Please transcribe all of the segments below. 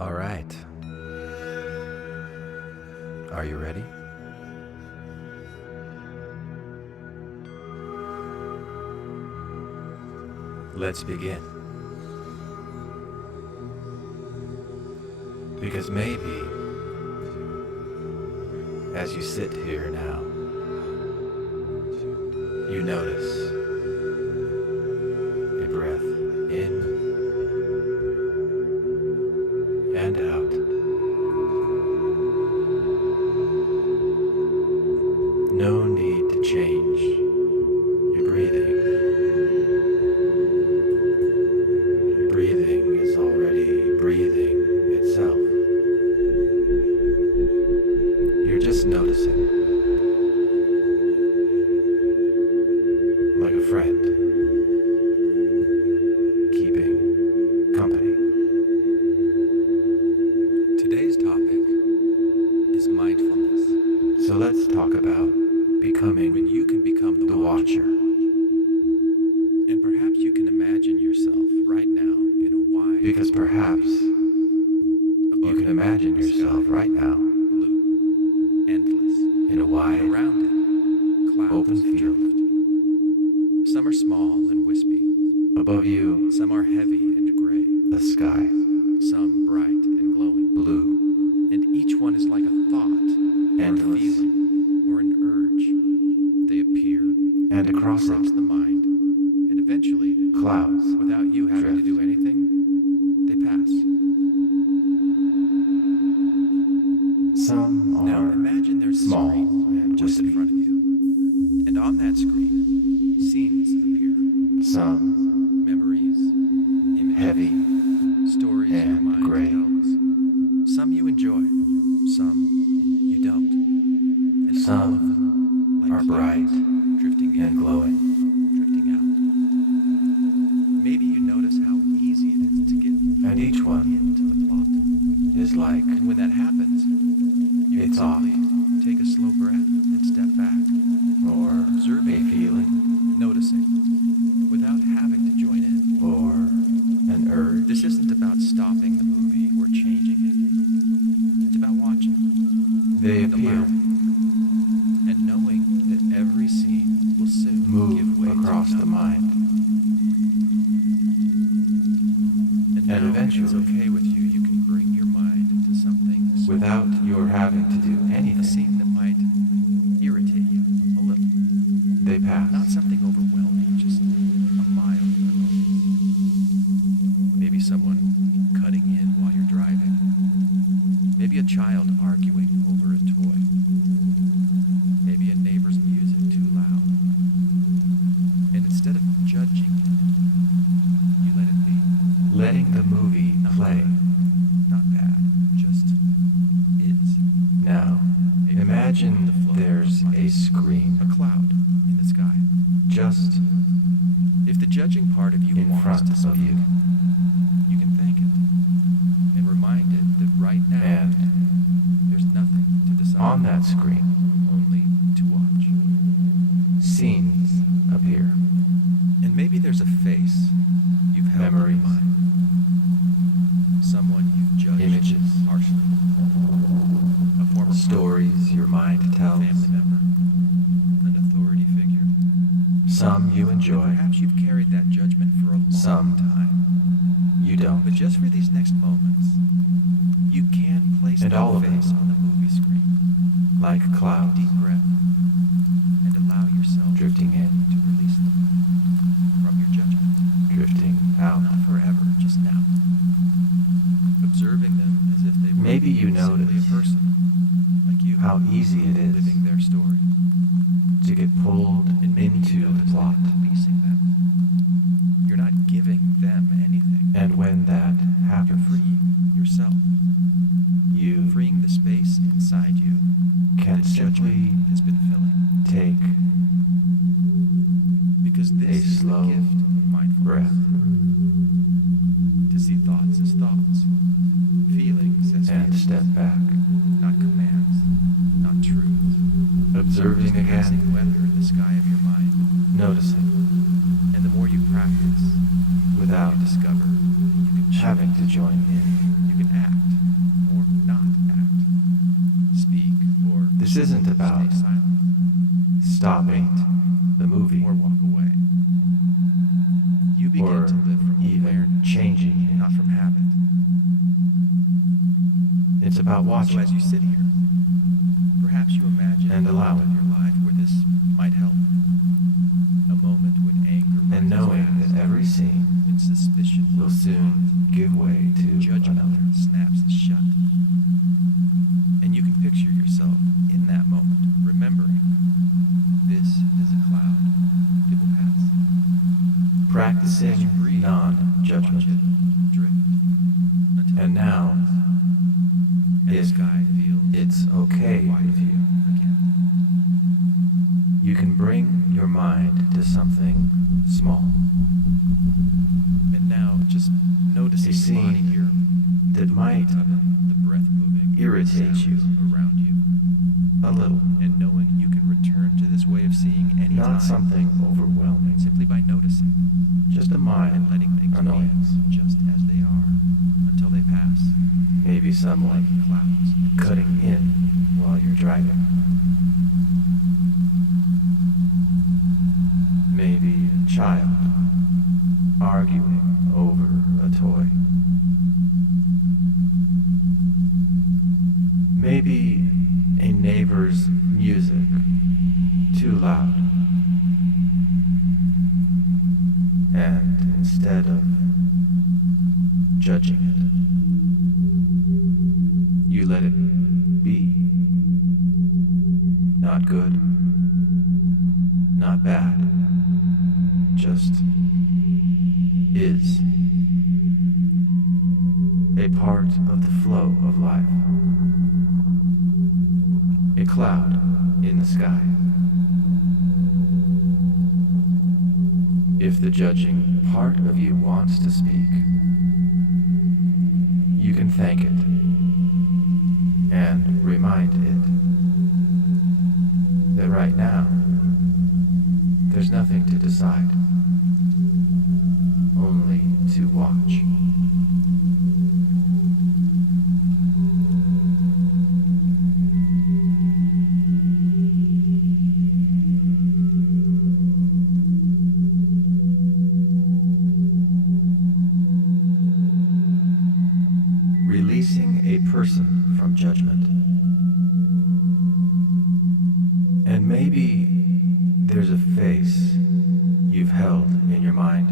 All right. Are you ready? Let's begin. Because maybe, as you sit here now, you notice a breath in and out. No need to change your breathing. Your breathing is already breathing itself. You're just noticing, like a friend, keeping company. Today's topic is mindfulness. So let's talk about becoming when you can become the watcher. And perhaps you can imagine yourself right now in a wide... Because perhaps you can imagine yourself right now blue, endless, in a wide, around it, clouds, open field. Some are small and wispy. Above you, some are heavy and gray. The sky, some bright and glowing blue. And each one is like a thought, endless, or a feeling, or an urge. They appear, and across the mind, and eventually, clouds, without you having to do anything, they pass. Some are now imagine there's small a screen just in front of you, and on that screen, scenes appear. Some memories, images, heavy, stories and your mind gray. Tells. Some you enjoy, some you don't, and some all of them, like are bright, drifting in and glowing, drifting out. Maybe you notice how easy it is to get and each one into the plot is like, and when that happens, you can simply take a slow breath and step back, or observe a feeling, noticing, without having to join in, or an urge. This isn't about stopping the movie or changing it. It's about watching. They appear, and knowing that every scene will soon move give way across the mind. And eventually, if it's okay with you, you can bring your mind to something without your having to do anything. A scene that might irritate you a little. They pass. Not something overwhelming, just a mild emotion. Maybe someone cutting in while you're driving. Maybe a child arguing over a toy. Maybe a neighbor's music too loud. And instead of judging it, you let it be. Letting the movie play. Not bad, just is. Now, imagine there's a screen, a cloud in the sky. Just if the judging part of you in wants to speak, you can thank it and remind it that right now and there's nothing to decide on that screen, only to watch. Scenes appear, and maybe there's a face you've held in mind, someone you've judged images harshly, a former stories your mind tells, family member, an authority figure. Some you enjoy. And perhaps you've carried that judgment for a long time. You don't. But just for these next moments, you can place that face on the movie screen, like a cloud. Deep breath, and allow yourself drifting in to release them from your judgment. Drifting out. Not forever, just now. Observing them as if they were maybe you notice a person like you, how easy it is living their story to get pulled into the plot. Releasing them. You're not giving them anything. And when that happens, you're freeing yourself. You freeing the space inside you can simply has been filling. Take because this is the gift of mindfulness. Breath. To see thoughts as thoughts, feelings as and feelings. Step back. Not commands, not truths. Observing again. Weather in the sky of your mind. Noticing. And the more you practice, without you discover, you can having to join in. You can act. This isn't about stay silent, stopping the movie or walk away. You begin or to live from even awareness, changing it. not from habit. It's about So watching as you sit here, perhaps you imagine and a moment allowing of your life where this might help. A moment when anger and knowing rises that every scene and suspicion will soon give way to judgment another. snaps shut. And you can picture yourself in that moment, remembering this is a cloud. It will pass. As you Practicing breathe, non-judgment. watch it drift until And it now, passes, and the if sky feels it's okay wider with you, again. you can bring your mind to something small. And now just noticing A your body scene here, that might the breath moving, irritate you sounds around you, a little, and knowing you can return to this way of seeing anytime, not something overwhelming, simply by noticing just a and mild letting things annoyance. be just as they are until they pass, Maybe someone like clouds cutting in while you're driving. Maybe a child arguing over a toy. Maybe a neighbor's music too loud. And instead of judging it, you let it be. Not good, not bad, just is. A part of the flow of life. A cloud in the sky. If the judging part of you wants to speak, you can thank it and remind it that right now there's nothing to decide, only to watch. Releasing a person from judgment. And maybe there's a face you've held in your mind.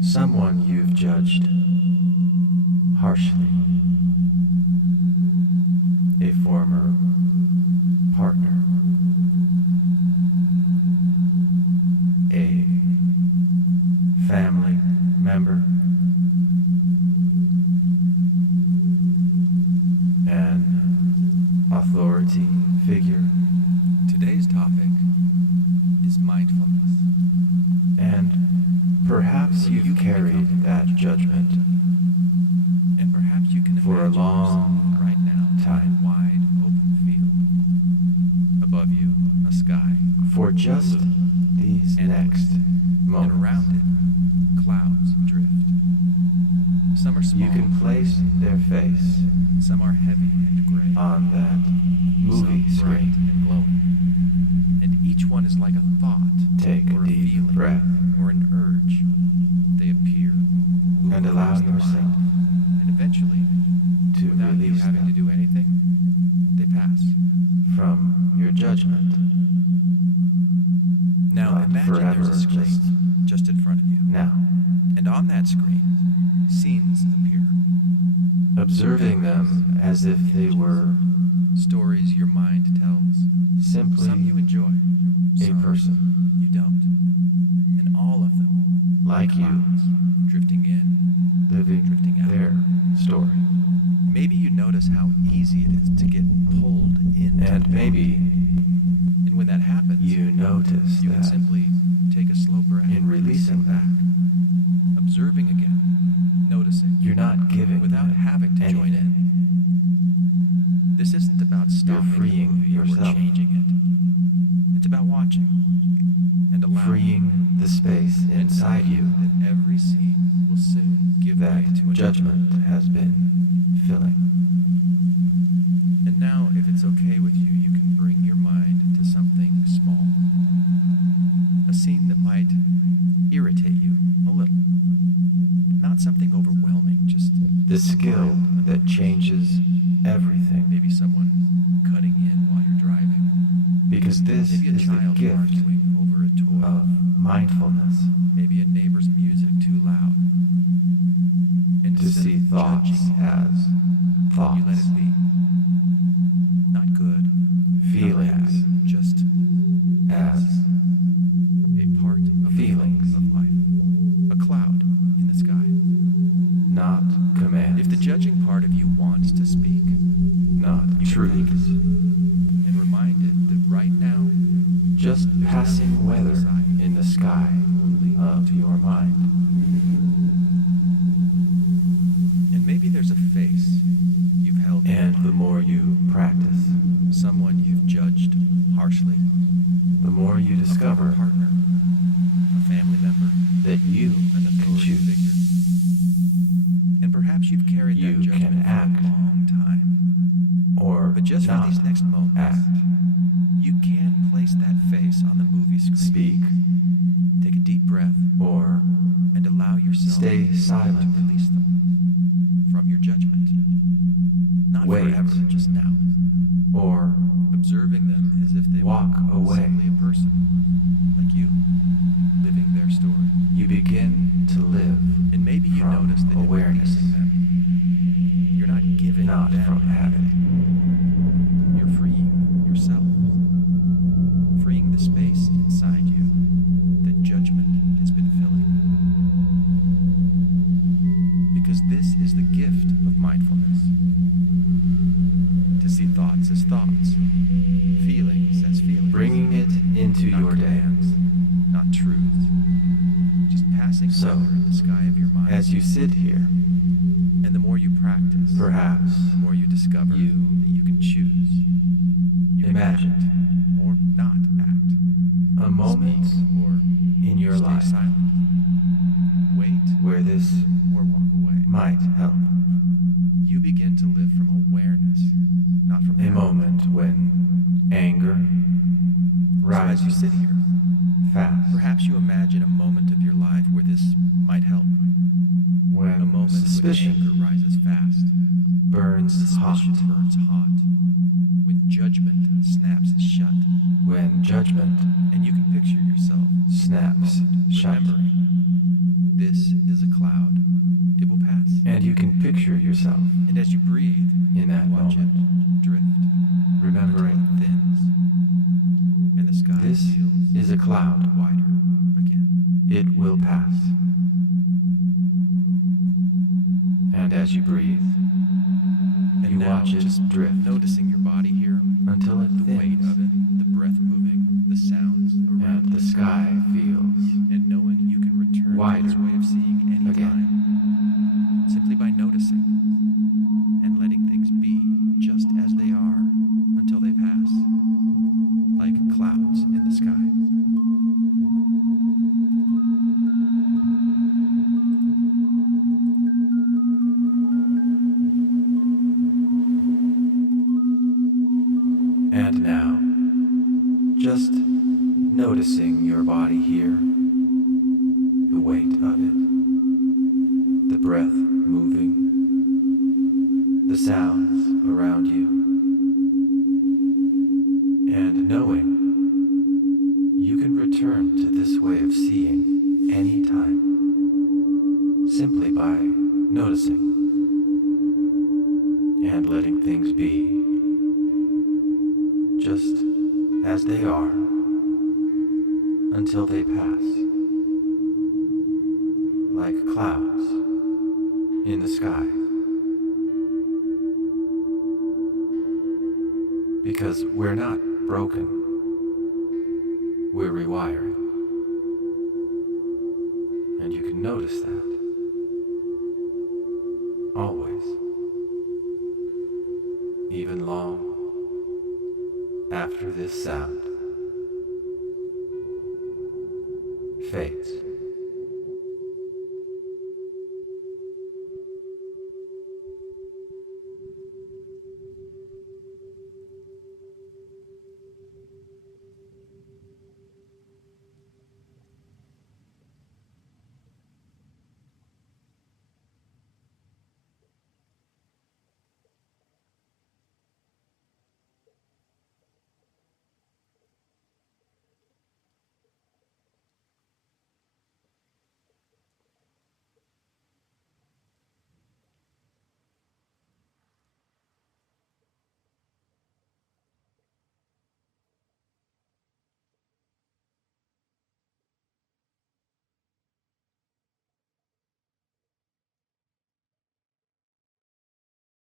Someone you've judged harshly. A former partner. A family member. An authority figure. Today's topic is mindfulness. And perhaps you've carried that judgment And perhaps you can for a imagine long yourself right now time. in a wide open field. Above you, a sky. For just these And next And moments. around it, clouds drift. Some are small, You can place their face some are heavy and gray, on that movie some bright screen. and glowing. And each one is like a thought, Take or a a deep feeling, breath or an urge. They appear, move and allow across the yourself mind, and eventually, to without you release having to them do anything, they pass. from your judgment. Now Not imagine forever, there's a screen just in front of you, now. and on that screen, scenes appear. Observing them as if they were Stories your mind tells. simply Some you enjoy, a some person you don't. And all of them, like you, clouds, drifting in, living drifting out. their story. Maybe you notice how easy it is to get pulled into And the maybe And when that happens, you notice you can that simply take a slow breath in releasing back, them, observing again, noticing, you're not giving without them having to join anything. in. This isn't about stopping the freeing movie or yourself. changing it. It's about watching and allowing Freeing the space and inside inside you that every scene will soon give way that to another. judgment has been filling. And now, if it's okay with you, you can bring your mind to something small. A scene that might irritate you a little. Not something overwhelming, just The skill that changes everything. maybe someone cutting in while you're driving. Because this Maybe a is the child gift arguing over a toy. of mindfulness. Maybe a neighbor's music too loud. And To instead see of thoughts judging as thoughts. you let it be. Not good. Feelings Not bad, just as a part of feelings. the flow of life. A cloud in the sky. not commands. If the judging part of you wants to speak, not you can make truths. it. And remind it that right now, Just passing weather in the sky of your mind. and maybe there's a face you've held in your And the mind. more you practice, Someone you've judged harshly. the more you A former discover partner, a family member, that you an can authority choose. figure. And perhaps you've carried You that judgment can for act. a long time. Or But just for not these next moments, act. you can place that face on the movie screen. Speak Take a deep breath or and allow yourself stay silent. to release them from your judgment. Not Wait. forever, just now. or Observing them as if they Walk were away. simply a person, like you, living their story. you begin to live And maybe you from notice that in awareness, releasing them, you're not giving not them from habit. You're freeing yourself. Freeing the space inside you that judgment has been filling. Because this is the gift of mindfulness. To see thoughts as thoughts, feelings as feelings. Bringing it into not your day. commands, not truths. Just passing So, weather in the sky of your mind. As you sit here, And the more you practice, perhaps the more you discover you that you can choose. You can imagine act or not act. a moment Speak or in your stay life silent. Wait where this or walk away. might help. You begin to live from awareness, not from A habit. moment when anger So as you rises sit here, fast, perhaps you imagine a moment of your life where this might help. A when moment when suspicion anger rises fast. burns hot, Suspicion burns hot. When judgment snaps shut. when judgment And you can picture yourself in that snaps moment, shut, remembering this is a cloud. It will pass. and you can picture yourself And as you breathe, in that you watch moment, it drift until remembering it thins. And the sky this feels is a cloud. wider again. It will pass. And as you breathe, And you now watch it just drift noticing your body here, until it the weight thins, of it, the breath moving, the sounds around and the you, sky feels and knowing you can return to this wider way of seeing any again. time, simply by noticing and letting things be just as they are until they pass, like clouds in the sky. And now, just noticing your body here, the weight of it, the breath moving, the sounds around you, and knowing you can return to this way of seeing anytime, simply by noticing and letting things be just as they are until they pass, like clouds in the sky. Because we're not broken, we're rewiring. And you can notice that always, even long after this sound fades.